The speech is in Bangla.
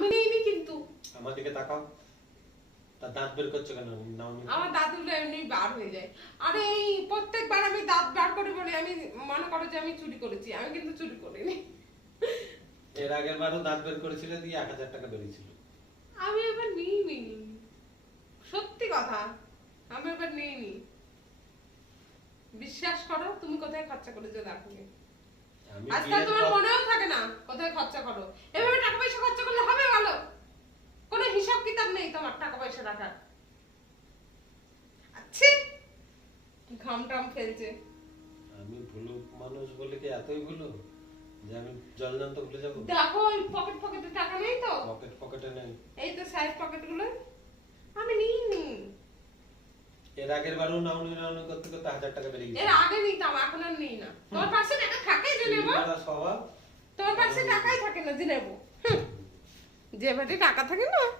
আমি নেইনি কিন্তু। আমার দিকে তাকাও, তার দাঁত বের করছো কেন? নাও নি। আমার দাঁতগুলো এমনি বার হয়ে যায়। আরে এই প্রত্যেকবার আমি দাঁত বার করে বলি আমি মনে করো যে আমি চুরি করেছি, আমি কিন্তু চুরি করিনি। এর আগের বারও দাঁত বের করেছিলে, দিয়ে 1000 টাকা বেরিয়েছিল। আমি এবার নিইনি, সত্যি কথা, আমি এবার নিইনি। বিশ্বাস করো, তুমি কোথায় খরচা করেছো দেখো। আমি আজকাল বিয়ের তোমার পর- মনেও থাকে না কোথায় খরচা করো। এভাবে টাকা পয়সা খরচা করলে হবে ভালো? কোনো হিসাব কিতাব নেই তোমার টাকা পয়সা রাখার। আচ্ছা, ঘাম টাম ফেলছে। আমি ভুলো মানুষ বলে কি এতই ভুলো যে আমি জল জানতে ভুলে যাবো? দেখো ওই পকেটে টাকা নেই তো, পকেটে নেই। এই তো সাইড পকেটগুলো আমি নিইনি। এর আগের বারও নাওনি করতে করতে 1000 টাকা বেরিয়ে গেছে। এর আগে নিতাম, এখন আর নিই না। তোমার পাশে টাকা থাকে যে নেবো, স্বভাব। তোমার পাশে টাকাই থাকে না যে নেবো। যে বাড়ি টাকা থাকে না